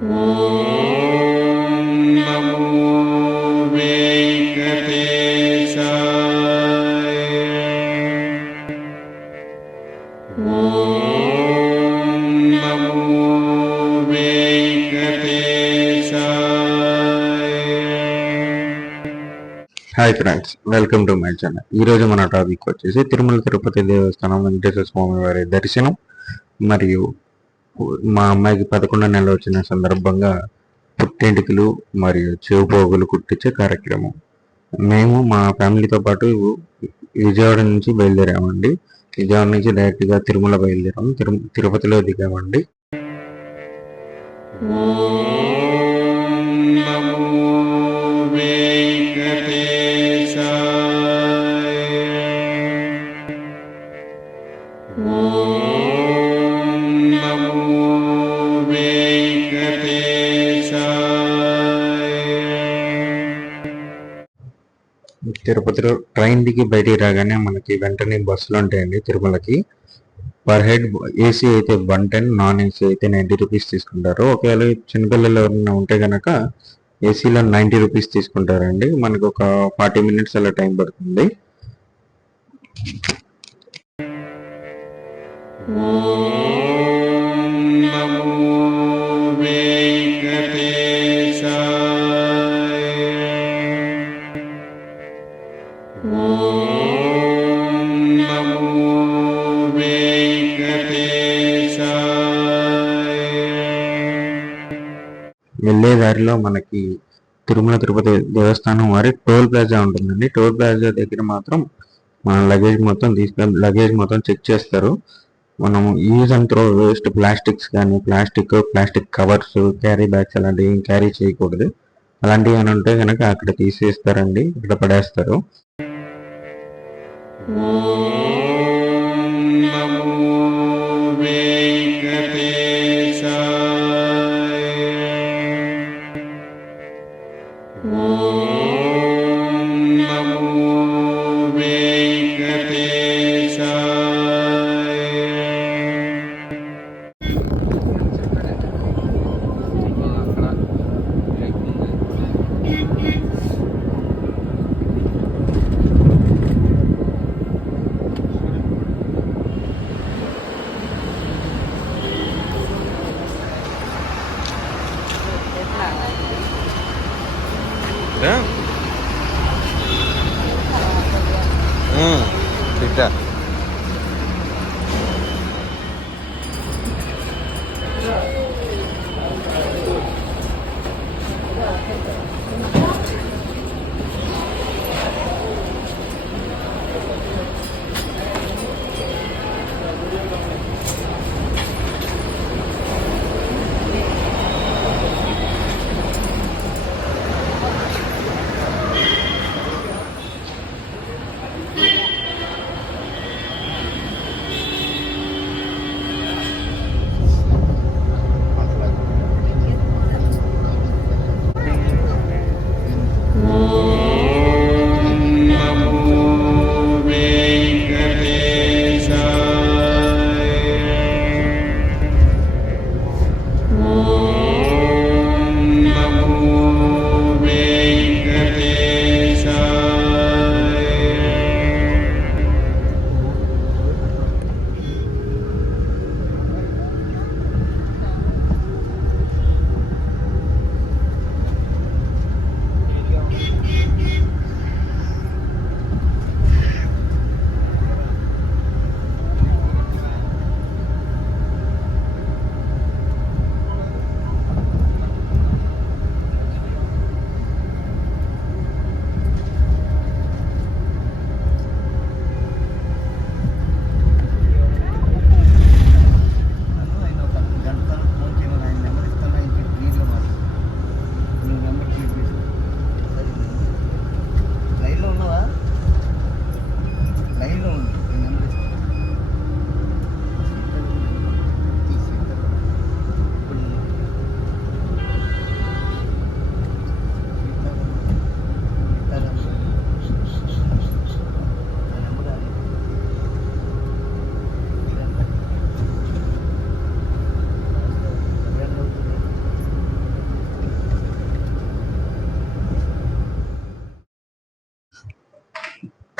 Om Namo Venkatesaya. Om Namo Venkatesaya. Hi friends, welcome to my channel. ఈరోజు మన topic వచ్చేసి తిరుమల తిరుపతి దేవస్థానం వెంకటేశ్వర స్వామి వారి దర్శనం మరియు మా అమ్మాయికి 11 నెలలు వచ్చిన సందర్భంగా పుట్టెంటుకలు మరియు చెవుపోగులు కుట్టించే కార్యక్రమం. మేము మా ఫ్యామిలీతో పాటు విజయవాడ నుంచి బయలుదేరామండి. విజయవాడ నుంచి డైరెక్ట్గా తిరుమల బయలుదేరాము. తిరుపతిలో దిగామండి. ఓం నమో వెంకటేశాయ. ఓం నమో వెంకటేశాయ. తిరుపతిలో ట్రైన్ దిగి బయటికి రాగానే మనకి వెంటనే బస్సులు ఉంటాయండి తిరుమలకి. పర్ హెడ్ ఏసీ అయితే 110, నాన్ ఏసీ అయితే 90 రూపీస్ తీసుకుంటారు. ఒకవేళ చిన్నపిల్లలు ఎవరైనా ఉంటే కనుక ఏసీలో 90 రూపీస్ తీసుకుంటారండి. మనకు ఒక 40 మినిట్స్ అలా టైం పడుతుంది. ఓం నమో వెంకటేశాయ. ఓం నమో వెంకటేశాయ. వెళ్ళే దారిలో మనకి తిరుమల తిరుపతి దేవస్థానం వారి టోల్ ప్లాజా ఉంటుందండి. టోల్ ప్లాజా దగ్గర మాత్రం మన లగేజ్ మొత్తం చెక్ చేస్తారు. మనం use and throw waste plastics కానీ ప్లాస్టిక్ కవర్స్, క్యారీ బ్యాగ్స్ అలాంటివి ఏం క్యారీ చేయకూడదు. అలాంటివి ఏమైనా ఉంటే కనుక అక్కడ తీసేస్తారండి, ఇక్కడ పడేస్తారు. ఓం నమో వెంకటేశాయ. ఓం నమో వెంకటేశాయ. ఓం నమో వెంకటేశాయ. ఓం నమో వెంకటేశాయ.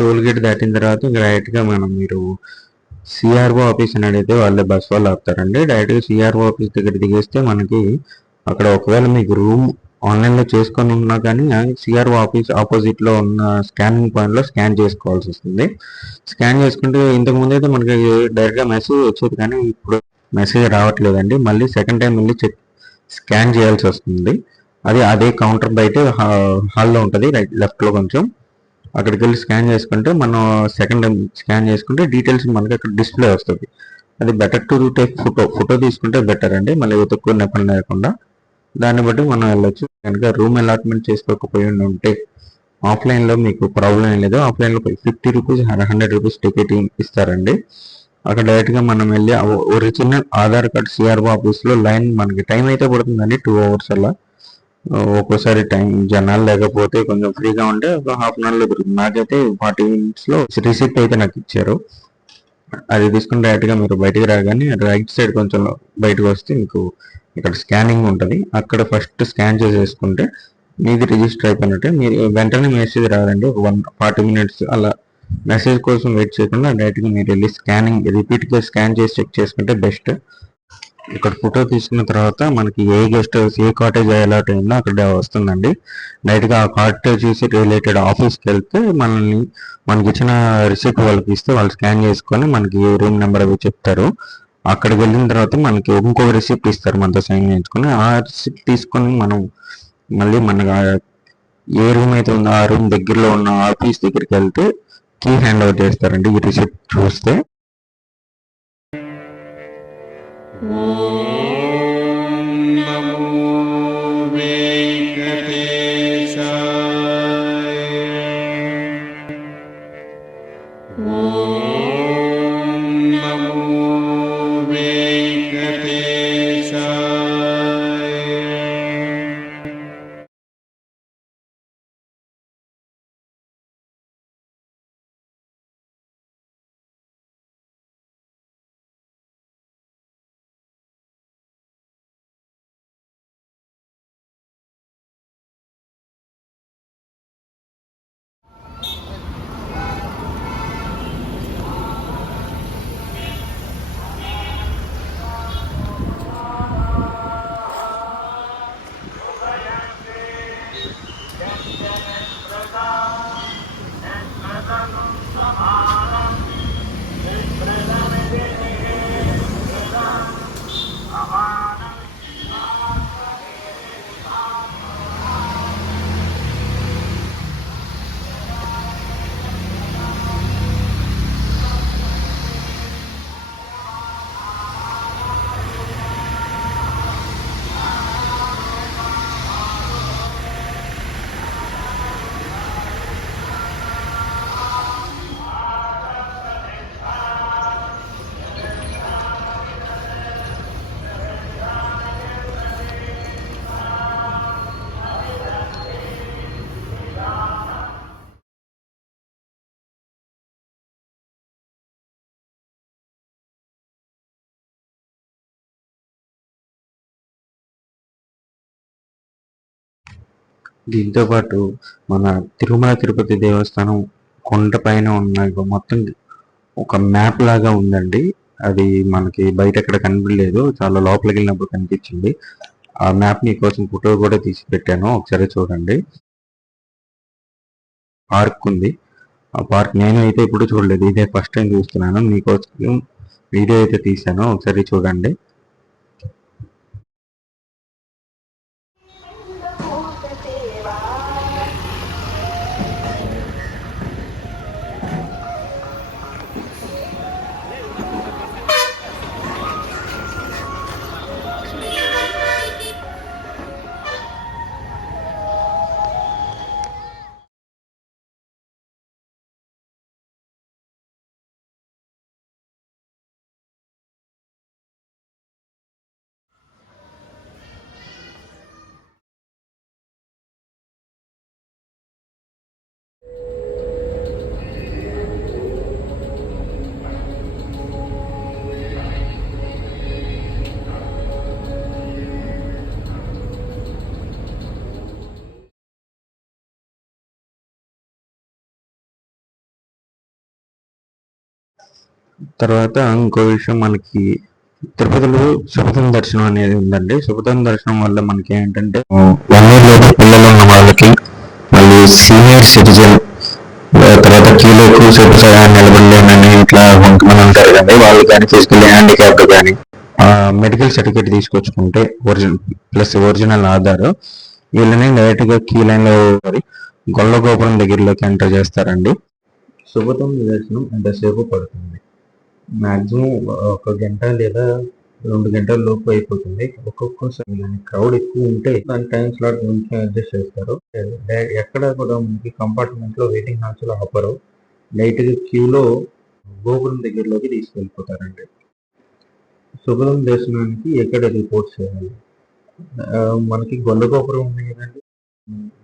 టోల్ గేట్ దాటిన తర్వాత ఇంక డైరెక్ట్గా మీరు సిఆర్ఓ ఆఫీస్ అని అడిగితే వాళ్ళే బస్ వాళ్ళు ఆపుతారండి. డైరెక్ట్గా సిఆర్ఓ ఆఫీస్ దగ్గర దిగేస్తే మనకి అక్కడ ఒకవేళ మీకు రూమ్ ఆన్లైన్లో చేసుకొని ఉన్నా కానీ సిఆర్ఓ ఆఫీస్ ఆపోజిట్లో ఉన్న స్కానింగ్ పాయింట్లో స్కాన్ చేసుకోవాల్సి వస్తుంది. స్కాన్ చేసుకుంటే ఇంతకుముందు అయితే మనకి డైరెక్ట్గా మెసేజ్ వచ్చేది, కానీ ఇప్పుడు మెసేజ్ రావట్లేదండి. మళ్ళీ సెకండ్ టైం వెళ్ళి స్కాన్ చేయాల్సి వస్తుంది. అదే కౌంటర్ బయట హాల్లో ఉంటుంది, లెఫ్ట్లో కొంచెం. అక్కడికి వెళ్ళి స్కాన్ చేసుకుంటే మనం సెకండ్ టైం స్కాన్ చేసుకుంటే డీటెయిల్స్ మనకి అక్కడ డిస్ప్లే వస్తుంది. అది బెటర్ టు టేక్ ఫోటో తీసుకుంటే బెటర్ అండి, మళ్ళీ వెతుక్కునే పని లేకుండా. దాన్ని బట్టి మనం వెళ్ళొచ్చు. కనుక రూమ్ అలాట్మెంట్ చేసుకోకపోయి ఉంటే ఆఫ్లైన్లో మీకు ప్రాబ్లం ఏం లేదు. ఆఫ్లైన్లో 50 రూపీస్ 100 రూపీస్ టికెట్ ఇస్తారండి. అక్కడ డైరెక్ట్గా మనం వెళ్ళి ఒరిజినల్ ఆధార్ కార్డ్ సిఆర్ఓ ఆఫీస్లో లైన్ మనకి టైం అయితే పడుతుందండి, 2 అవర్స్ అలా. ఒక్కోసారి టైం జనాలు లేకపోతే కొంచెం ఫ్రీగా ఉంటే ఒక హాఫ్ అన్ అవర్లో దొరుకుతుంది. నాకైతే 40 మినిట్స్లో రిసిప్ట్ అయితే నాకు ఇచ్చారు. అది తీసుకుని డైరెక్ట్గా మీరు బయటికి రాగానే రైట్ సైడ్ కొంచెం బయటకు వస్తే మీకు ఇక్కడ స్కానింగ్ ఉంటుంది. అక్కడ ఫస్ట్ స్కాన్ చేసేసుకుంటే మీది రిజిస్టర్ అయిపోయినట్టే. మీరు వెంటనే మెసేజ్ రాదండి, ఒక 40 మినిట్స్ అలా. మెసేజ్ కోసం వెయిట్ చేయకుండా డైరెక్ట్గా మీరు వెళ్ళి రిపీట్గా స్కాన్ చేసి చెక్ చేసుకుంటే బెస్ట్. ఇక్కడ ఫోటో తీసుకున్న తర్వాత మనకి ఏ గెస్ట్ హౌస్ ఏ కాటేజ్ అలాట్ అయిందో అక్కడ వస్తుందండి. డైరెక్ట్గా ఆ కాటేజ్ చూసి రిలేటెడ్ ఆఫీస్కి వెళ్తే మనకి ఇచ్చిన రిసిప్ట్ వాళ్ళకి ఇస్తే వాళ్ళు స్కాన్ చేసుకొని మనకి రూమ్ నెంబర్ అవి చెప్తారు. అక్కడికి వెళ్ళిన తర్వాత మనకి ఇంకో రిసిప్ట్ ఇస్తారు మనతో సైన్ చేయించుకొని. ఆ రిసిప్ట్ తీసుకొని మనం మళ్ళీ మనకు ఏ రూమ్ అయితే ఉందో ఆ రూమ్ దగ్గరలో ఉన్న ఆఫీస్ దగ్గరికి వెళ్తే కీ హ్యాండ్ ఓవర్ చేస్తారండి ఈ రిసిప్ట్ చూస్తే. ఓం నమో వెంకటేశాయ. ఓం నమో వెంకటేశాయ. దీంతో పాటు మన తిరుమల తిరుపతి దేవస్థానం కొండ పైన ఉన్న మొత్తం ఒక మ్యాప్ లాగా ఉందండి. అది మనకి బయట ఎక్కడ కనిపించలేదు, చాలా లోపలికి వెళ్ళినప్పుడు కనిపించింది. ఆ మ్యాప్ మీకోసం ఫోటో కూడా తీసి పెట్టాను, ఒకసారి చూడండి. పార్క్ ఉంది. ఆ పార్క్ నేను అయితే ఎప్పుడు చూడలేదు, ఇదే ఫస్ట్ టైం చూస్తున్నాను. మీకోసం వీడియో అయితే తీసాను, ఒకసారి చూడండి. తర్వాత ఇంకో విషయం మనకి తిరుపతిలో సుభదం దర్శనం అనేది ఉందండి. సుభదం దర్శనం వల్ల మనకి ఏంటంటే 1 year లోపు పిల్లలు ఉన్న వాళ్ళకి, మళ్ళీ సీనియర్ సిటిజన్, తర్వాత క్యూలో ఎక్కువసేపు నిలబడలేనని ఇట్లా కొంతమంది ఉంటారు కదండి, వాళ్ళు కానీ ఫిజికల్ హ్యాండిక్యాప్డ్ కానీ మెడికల్ సర్టిఫికేట్ తీసుకొచ్చుకుంటే ఒరిజినల్ ఆధార్, వీళ్ళని డైరెక్ట్గా క్యూ లైన్లో గొల్ల గోపురం దగ్గరలోకి ఎంటర్ చేస్తారండి. సుభదం దర్శనం ఎంతసేపు పడుతుంది? మాక్సిమం 1 గంట లేదా 2 గంటల లోపు అయిపోతుంది. ఒక్కొక్కసారి క్రౌడ్ ఎక్కువ ఉంటే దాని టైం స్లాట్ కొంచెం అడ్జస్ట్ చేస్తారు. ఎక్కడ కూడా మనకి కంపార్ట్మెంట్లో వెయిటింగ్ హాల్స్లో ఆపరు. లైట్గా క్యూలో గోపురం దగ్గరలోకి తీసుకెళ్ళిపోతారండి. సుభదం దర్శనానికి ఎక్కడ రిపోర్ట్ చేయాలి? మనకి గొల్ల గోపురం ఉంది కదండి,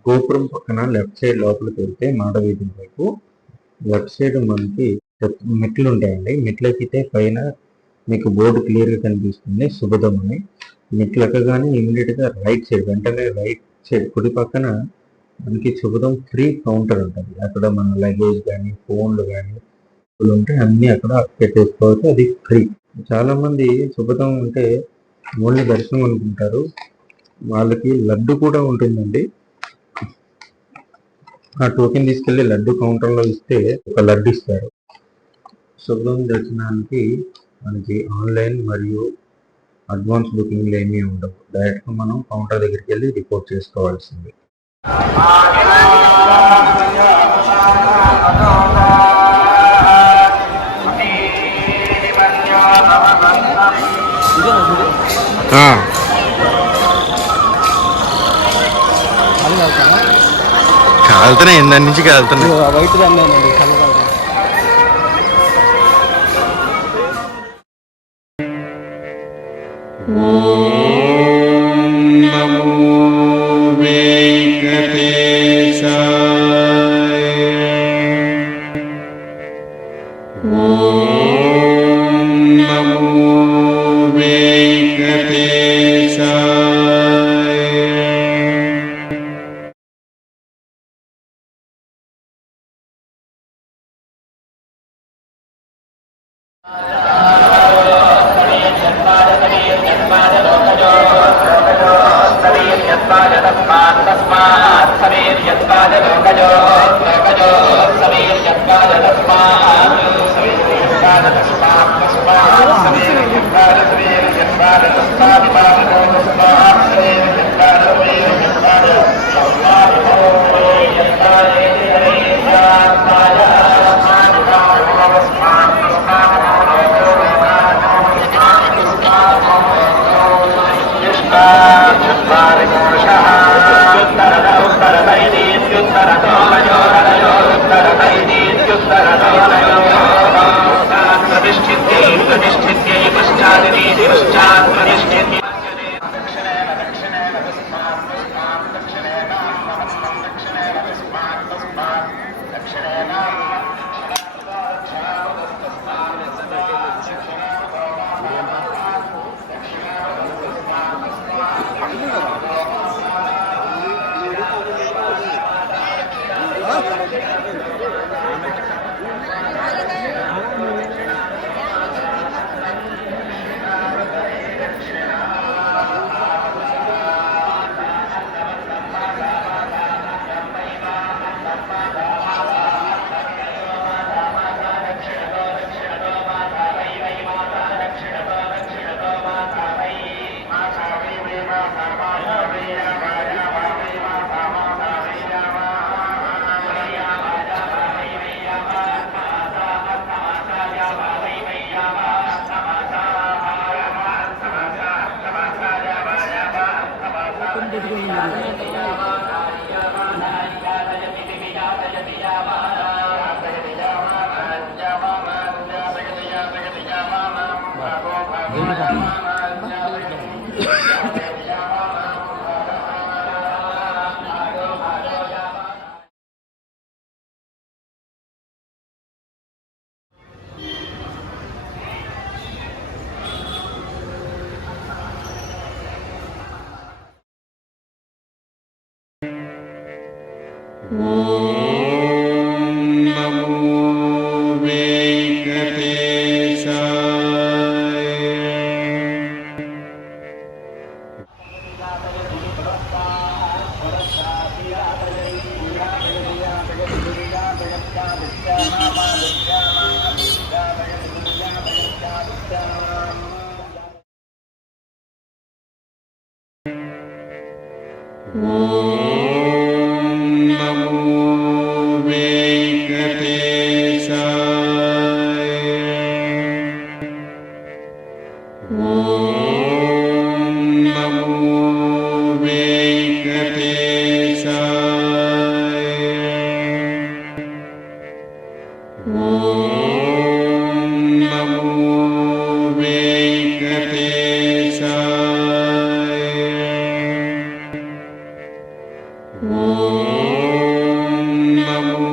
గోపురం పక్కన లెఫ్ట్ సైడ్ లోపలికి వెళ్తే మాడ వీధి వైపు లెఫ్ట్ సైడ్ మనకి మెట్లు ఉంటాయండి. మెట్లు ఎక్కితే పైన మీకు బోర్డు క్లియర్గా కనిపిస్తుంది సుభదం అని. మెట్లు ఎక్కగానే ఇమీడియట్గా రైట్ సైడ్, వెంటనే రైట్ సైడ్ కుడి పక్కన మనకి సుభదం ఫ్రీ కౌంటర్ ఉంటుంది. అక్కడ మన లగేజ్ కానీ ఫోన్లు కానీ ఉంటే అన్నీ అక్కడ పెట్టేసుకోవచ్చు, అది ఫ్రీ. చాలా మంది సుభదం అంటే ఓన్లీ దర్శనం అనుకుంటారు, వాళ్ళకి లడ్డు కూడా ఉంటుందండి. ఆ టోకెన్ తీసుకెళ్లి లడ్డు కౌంటర్లో ఇస్తే ఒక లడ్డు ఇస్తారు. సుభదం దర్శనానికి మనకి ఆన్లైన్ మరియు అడ్వాన్స్ బుకింగ్లు ఏమీ ఉండవు. డైరెక్ట్గా మనం కౌంటర్ దగ్గరికి వెళ్ళి రిపోర్ట్ చేసుకోవాల్సింది. కాలుతున్నాయి, దాని నుంచి కాలుతున్నాయి. ఓం నమో వెంకటేశాయ. ఓం నమో వెంకటేశాయ. ఓం నమో వెంకటేశాయ. ఓం నమో వెంకటేశాయ. ఓం నమో వెంకటేశాయ. ఓం నమో వెంకటేశాయ. ఓం నమో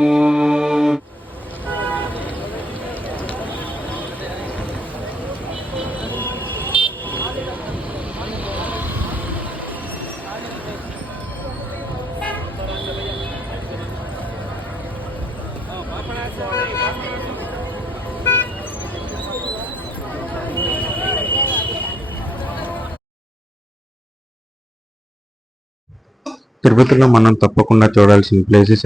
తిరుపతిలో మనం తప్పకుండా చూడాల్సిన ప్లేసెస్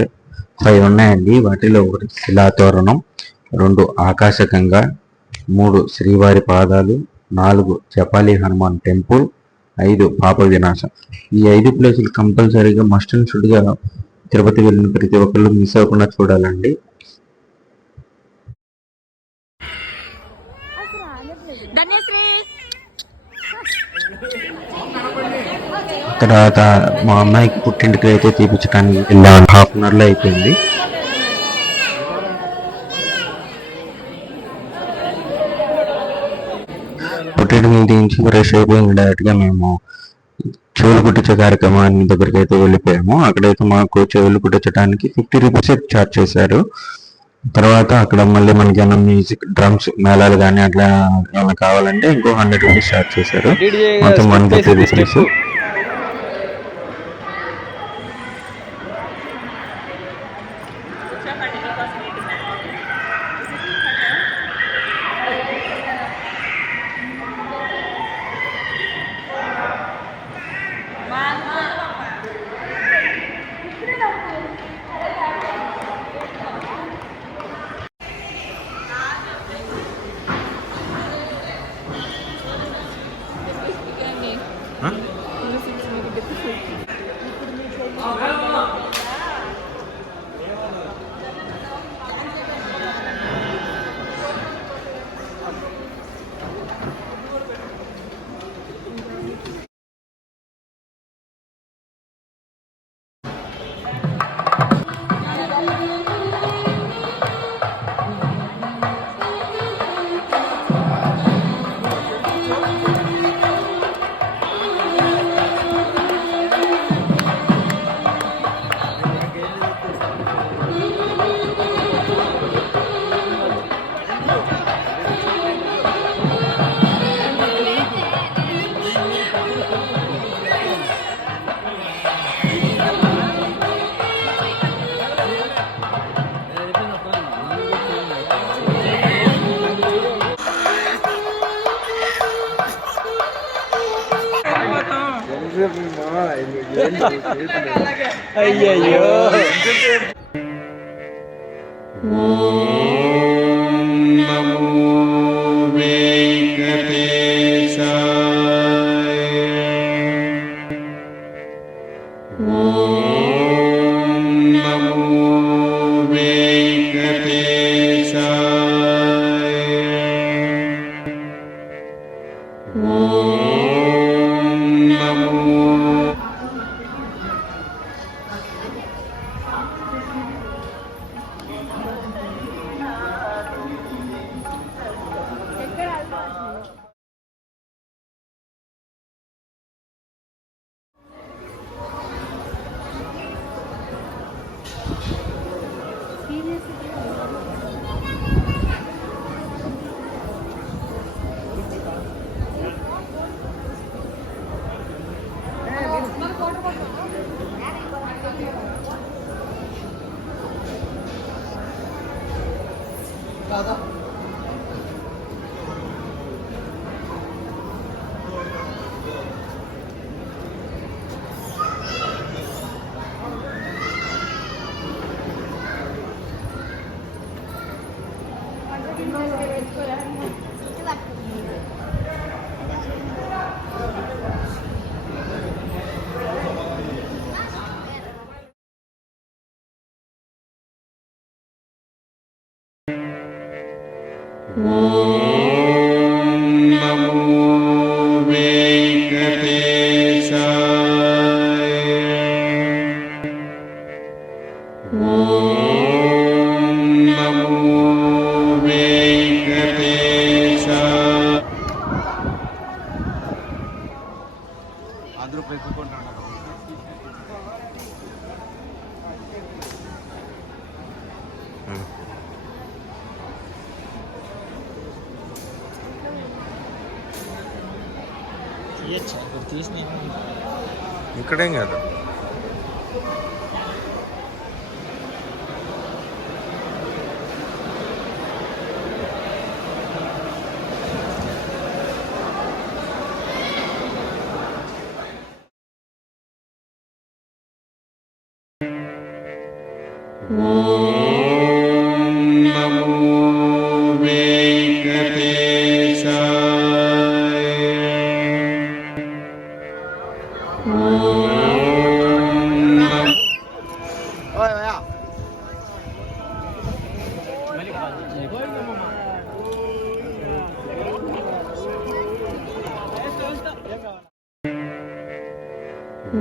5 ఉన్నాయండి. వాటిలో 1 శిలాతోరణం, 2 ఆకాశగంగా, 3 శ్రీవారి పాదాలు, 4 జపాలి హనుమాన్ టెంపుల్, 5 పాప వినాశం. ఈ 5 ప్లేసులు కంపల్సరీగా మస్ట్ అండ్ షుడ్గా తిరుపతి వెళ్ళిన ప్రతి ఒక్కళ్ళు మిస్ అవ్వకుండా చూడాలండి. తర్వాత మా అమ్మాయికి పుట్టింటికి అయితే తీపించడానికి వెళ్ళాను. 1/2 an hourలో అయిపోయింది. పుట్టింటికి తీయించి ఫ్రెష్ అయిపోయింది. డైరెక్ట్గా మేము చెవులు కుట్టించే కార్యక్రమాన్ని దగ్గరికి అయితే వెళ్ళిపోయాము. అక్కడైతే మాకు చెవులు కుట్టించడానికి 50 రూపీస్ ఛార్జ్ చేశారు. తర్వాత అక్కడ మళ్ళీ మనకి ఏమైనా మ్యూజిక్, డ్రమ్స్, మేళాలు కానీ అట్లా ఏమైనా కావాలంటే ఇంకో 100 రూపీస్ ఛార్జ్ చేశారు. మొత్తం 150 రూపీస్. అయ్యయ్యో. ఓం నమో వెంకటేశాయ. ఓం నమో వెంకటేశాయ. ఓం నమో ఓం నమో వెంకటేశాయ. ఓం నమో వెంకటేశాయ. అందరూ పెట్టుకుంటారు. ఇప్పుడు తీసిన ఇక్కడేం కాదు. ఓం నమో వెంకటేశాయ. ఓం నమో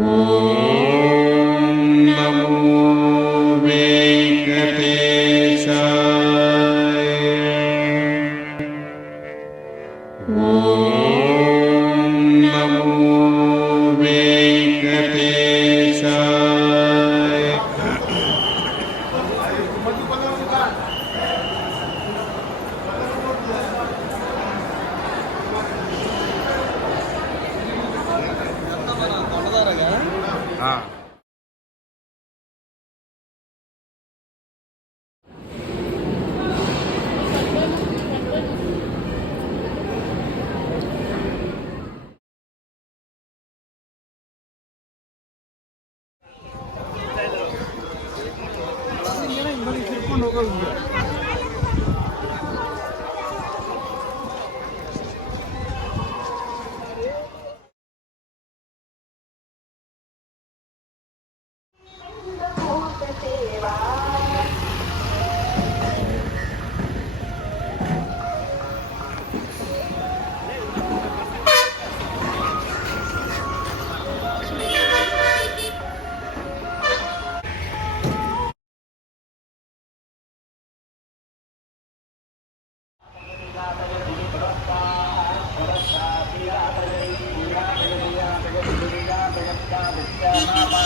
ఓం నమో వెంకటేశాయ. ఓం నమో వెంకటేశాయ. Terima kasih.